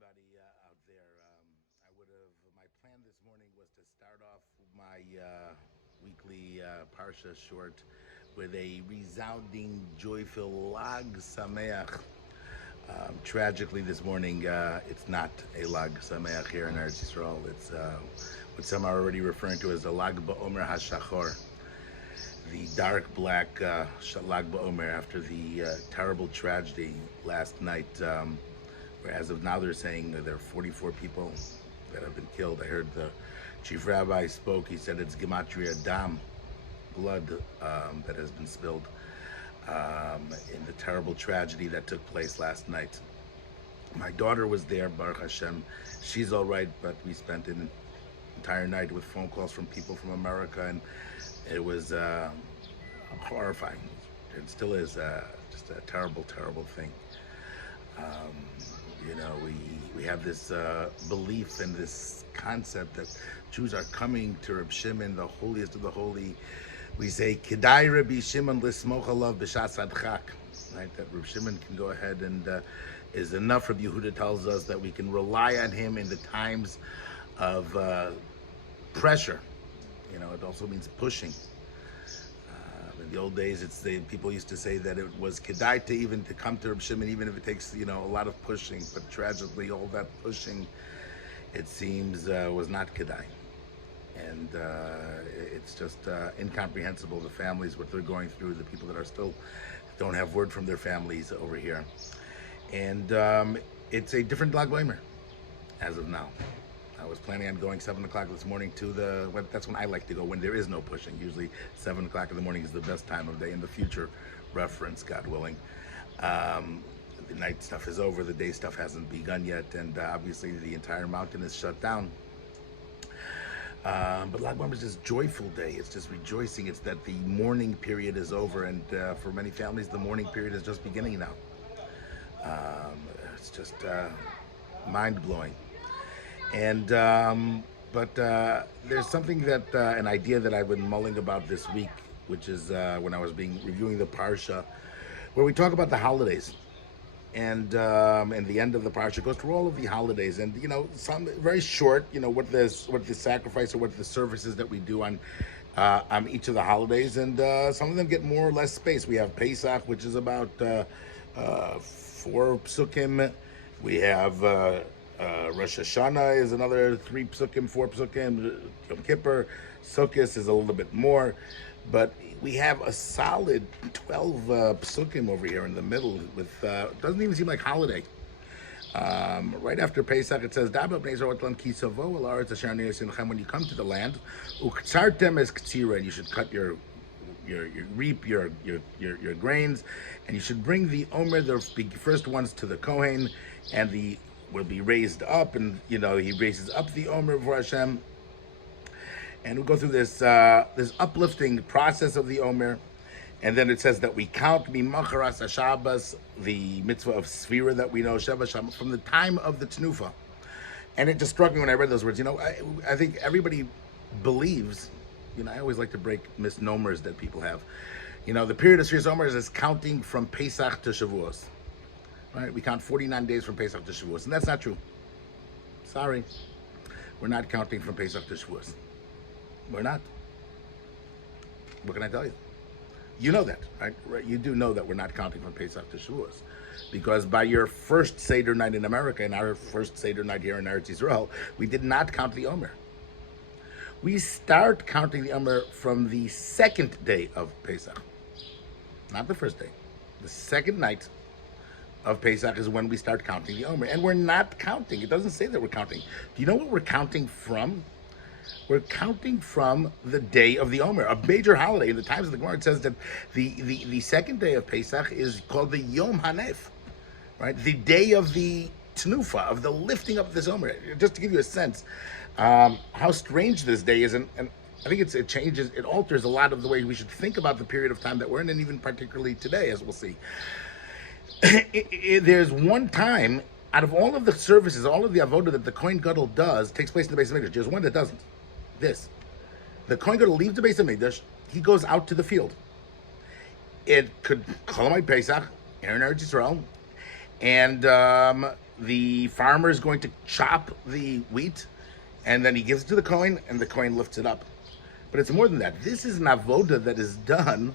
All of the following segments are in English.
everybody out there. My plan this morning was to start off my weekly Parsha short with a resounding, joyful Lag Samayach. Tragically, this morning, it's not a Lag Samayach here in Eretz Yisrael. It's what some are already referring to as the Lag BaOmer HaShachor, the dark black Lag BaOmer after the terrible tragedy last night. Where as of now, they're saying there are 44 people that have been killed. I heard the chief rabbi spoke. He said it's gematria dam, blood that has been spilled in the terrible tragedy that took place last night. My daughter was there, Baruch Hashem. She's all right, but we spent an entire night with phone calls from people from America, and it was horrifying. It still is just a terrible, terrible thing. We have this belief and this concept that Jews are coming to Rebbi Shimon, the holiest of the holy. We say, Kedai Rebbi Shimon l'smoch alav b'shas adchak, right? That Rebbi Shimon can go ahead and is enough. Rabbi Yehuda tells us that we can rely on him in the times of pressure. It also means pushing. In the old days, people used to say that it was kedai to come to Rebbi Shimon, even if it takes a lot of pushing. But tragically, all that pushing, it seems, was not kedai, and it's just incomprehensible. The families, what they're going through, the people that are still don't have word from their families over here, and it's a different Lag BaOmer as of now. I was planning on going 7 o'clock this morning to that's when I like to go, when there is no pushing. Usually 7 o'clock in the morning is the best time of day in the future reference, God willing. The night stuff is over, the day stuff hasn't begun yet, and obviously the entire mountain is shut down. But Lag BaOmer is just joyful day. It's just rejoicing. It's that the mourning period is over, and for many families, the mourning period is just beginning now. It's just mind-blowing. And but there's something that an idea that I've been mulling about this week, which is when I was reviewing the Parsha, where we talk about the holidays, and the end of the Parsha goes through all of the holidays, and some very short, what the sacrifice or what the services that we do on each of the holidays, and some of them get more or less space. We have Pesach, which is about 4 psukim. We have Rosh Hashanah is another 3 psukim, 4 psukim. Yom Kippur, Sukkot is a little bit more, but we have a solid 12 psukim over here in the middle. With doesn't even seem like holiday. Right after Pesach, it says, "Daba bnei Israel atlan ki savo el haaretz asher ani nosim when you come to the land, uktzartem es ktsira, and you should cut your reap your grains, and you should bring the omer, the first ones, to the Kohen, and the will be raised up, and he raises up the omer for Hashem, and we'll go through this uplifting process of the omer, and then it says that we count mimacharas hashabbos, the mitzvah of sfira that we know, sheva sham, from the time of the tenufa. And it just struck me when I read those words. I think everybody believes. I always like to break misnomers that people have. The period of Sfiras Omer is counting from Pesach to Shavuos. Right? We count 49 days from Pesach to Shavuos, and that's not true. Sorry. We're not counting from Pesach to Shavuos. We're not. What can I tell you? You know that, right? You do know that we're not counting from Pesach to Shavuos. Because by your first Seder night in America and our first Seder night here in Eretz Yisrael, we did not count the Omer. We start counting the Omer from the second day of Pesach. Not the first day. The second night of Pesach is when we start counting the Omer. And we're not counting. It doesn't say that we're counting. Do you know what we're counting from? We're counting from the day of the Omer, a major holiday. In the times of the Gemara, it says that the second day of Pesach is called the Yom HaNef, right? The day of the Tenufa, of the lifting up of this Omer. Just to give you a sense how strange this day is, and I think it alters a lot of the way we should think about the period of time that we're in, and even particularly today, as we'll see. There's one time out of all of the services, all of the avodah that the Kohen Gadol does takes place in the Beis Hamikdash. There's one that doesn't. The Kohen Gadol leaves the Beis Hamikdash. He goes out to the field. It could Chol Hamoed Pesach, here in Eretz Yisrael, and the farmer is going to chop the wheat, and then he gives it to the Kohen, and the Kohen lifts it up. But it's more than that. This is an avoda that is done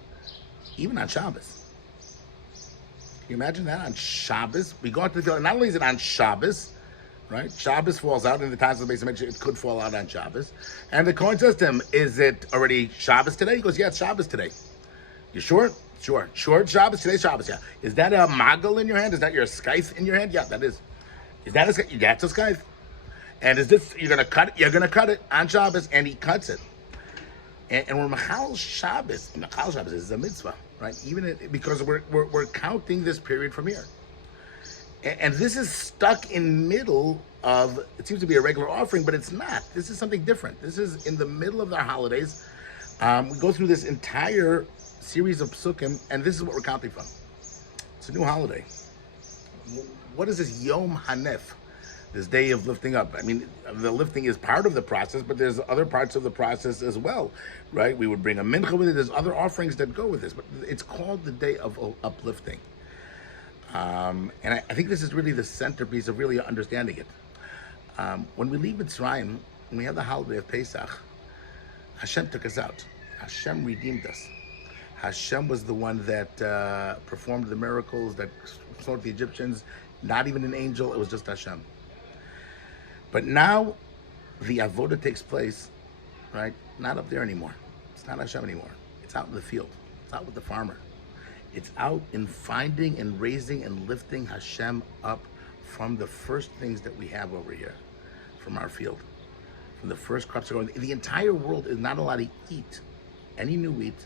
even on Shabbos. Can you imagine that? On Shabbos, we go out to the field, and not only is it on Shabbos, right? Shabbos falls out in the times of the base of mention, it could fall out on Shabbos. And the Kohen says to him, is it already Shabbos today? He goes, yeah, it's Shabbos today. You sure? Sure. Sure, Shabbos? Today's Shabbos, yeah. Is that a magal in your hand? Is that your scythe in your hand? Yeah, that is. Is that a scythe? That's a scythe. And is this, you're going to cut it? You're going to cut it on Shabbos, and he cuts it. And we're Machal Shabbos. Machal Shabbos is a mitzvah, right? Because we're counting this period from here. And this is stuck in middle of, it seems to be a regular offering, but it's not. This is something different. This is in the middle of our holidays. We go through this entire series of psukim, and this is what we're counting from. It's a new holiday. What is this Yom Hanef? This day of lifting up. I mean, the lifting is part of the process, but there's other parts of the process as well, right? We would bring a mincha with it. There's other offerings that go with this, but it's called the day of uplifting. And I think this is really the centerpiece of really understanding it. When we leave Mitzrayim, when we have the holiday of Pesach, Hashem took us out. Hashem redeemed us. Hashem was the one that performed the miracles, that slaughtered the Egyptians. Not even an angel, it was just Hashem. But now the avoda takes place, right? Not up there anymore. It's not Hashem anymore. It's out in the field. It's out with the farmer. It's out in finding and raising and lifting Hashem up from the first things that we have over here, from our field, from the first crops that are going. The entire world is not allowed to eat any new wheat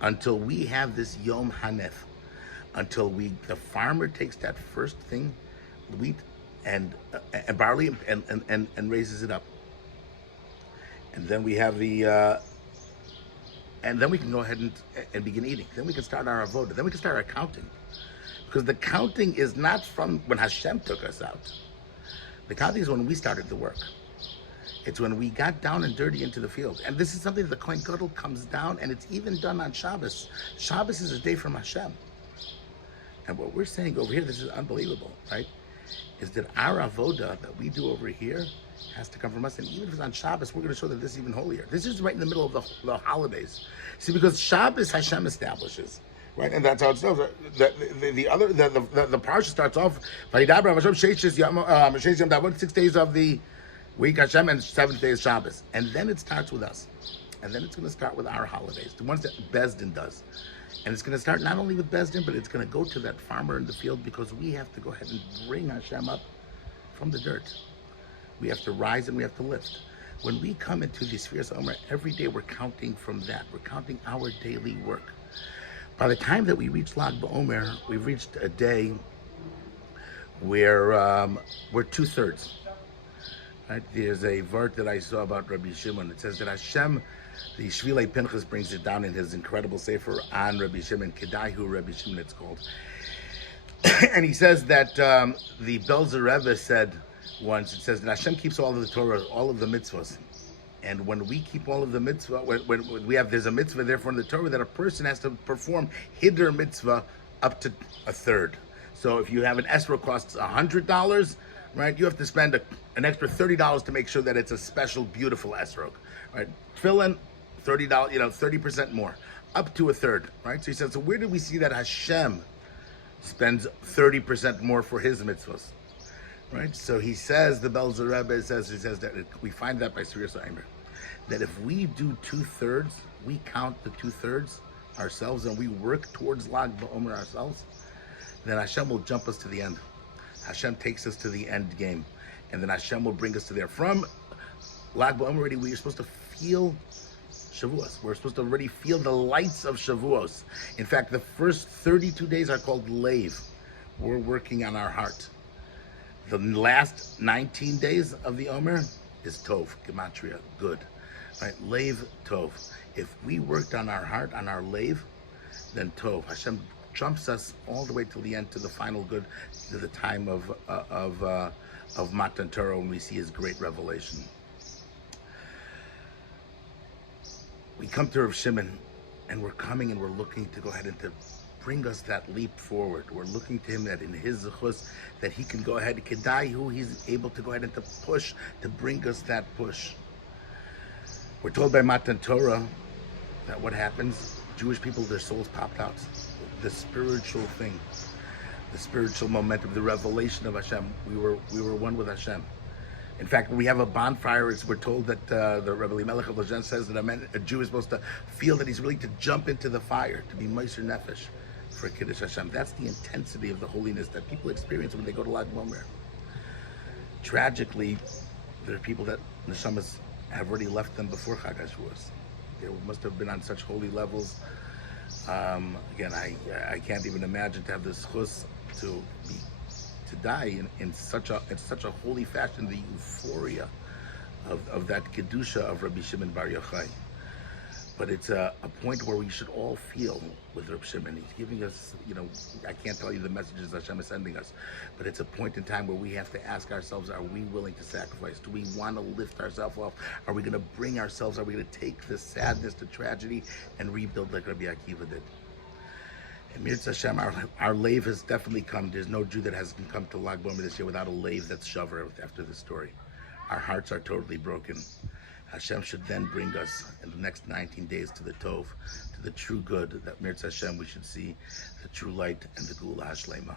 until we have this Yom Hanef, until the farmer takes that first thing, wheat and barley, and raises it up. And then we have and then we can go ahead and begin eating. Then we can start our avoda. Then we can start our counting. Because the counting is not from when Hashem took us out. The counting is when we started the work. It's when we got down and dirty into the field. And this is something that the Kohen Gadol comes down, and it's even done on Shabbos. Shabbos is a day from Hashem. And what we're saying over here, this is unbelievable, right? Is that our avoda that we do over here has to come from us. And even if it's on Shabbos, we're going to show that this is even holier. This is right in the middle of the holidays. See, because Shabbos Hashem establishes, right? And that's how it starts. The Parsha starts off, 6 days of the week Hashem, and 7th day is Shabbos. And then it starts with us. And then it's going to start with our holidays, the ones that Bezdin does. And it's going to start not only with Bezdin, but it's going to go to that farmer in the field, because we have to go ahead and bring Hashem up from the dirt. We have to rise and we have to lift. When we come into the spheres of Emor, every day we're counting from that. We're counting our daily work. By the time that we reach Lag Baomer, we've reached a day where we're 2/3. Right? There's a vart that I saw about Rebbi Shimon. It says that Hashem, the Shvilei Pinchas brings it down in his incredible sefer on Rebbi Shimon, Kedaihu Rebbi Shimon it's called. And he says that the Belzer Rebbe said once, it says that Hashem keeps all of the Torah, all of the mitzvahs. And when we keep all of the mitzvah, when we have, there's a mitzvah therefore in the Torah that a person has to perform hider mitzvah up to 1/3. So if you have an esrog costs $100, right, you have to spend an extra $30 to make sure that it's a special, beautiful esrog, right? Tefillin, $30, 30% more, up to 1/3, right? So he said, so where do we see that Hashem spends 30% more for his mitzvahs, right? So he says, the Belzer Rebbe says that we find that by Surah Emor, that if we do 2/3, we count the 2/3 ourselves and we work towards Lag Baomer ourselves, then Hashem will jump us to the end. Hashem takes us to the end game, and then Hashem will bring us to there. From Lag Baomer already, we're supposed to feel Shavuos. We're supposed to already feel the lights of Shavuos. In fact, the first 32 days are called Leiv. We're working on our heart. The last 19 days of the Omer is Tov, Gematria, good. Right? Leiv, Tov. If we worked on our heart, on our Leiv, then Tov. Hashem jumps us all the way till the end, to the final good, to the time of Matan Torah, when we see his great revelation. We come to Rav Shimon, and we're coming and we're looking to go ahead and to bring us that leap forward. We're looking to him that in his zechus, that he can go ahead, kedai, who he's able to go ahead and to push, to bring us that push. We're told by Matan Torah that what happens, Jewish people, their souls popped out. The spiritual thing, the spiritual momentum, the revelation of Hashem. We were one with Hashem. In fact, we have a bonfire. We're told that the Rebbe Melech of Lejen says that a Jew is supposed to feel that he's willing to jump into the fire, to be Meiser Nefesh for Kiddush Hashem. That's the intensity of the holiness that people experience when they go to Lag Samayach. Tragically, there are people that neshamas have already left them before Chag HaShavuos. They must have been on such holy levels. Again, I can't even imagine to have this chus to die in such a holy fashion, the euphoria of that kedusha of Rebbi Shimon Bar Yochai. But it's a point where we should all feel with Rebbi Shimon. He's giving us, I can't tell you the messages Hashem is sending us, but it's a point in time where we have to ask ourselves, are we willing to sacrifice? Do we want to lift ourselves up? Are we going to bring ourselves, are we going to take the sadness, the tragedy, and rebuild like Rabbi Akiva did? And Mirz Hashem, our lave has definitely come. There's no Jew that hasn't come to Lag Samayach this year without a lave that's shaver after this story. Our hearts are totally broken. Hashem should then bring us in the next 19 days to the Tov, to the true good, that Mirz Hashem we should see the true light and the Gula Hashlema.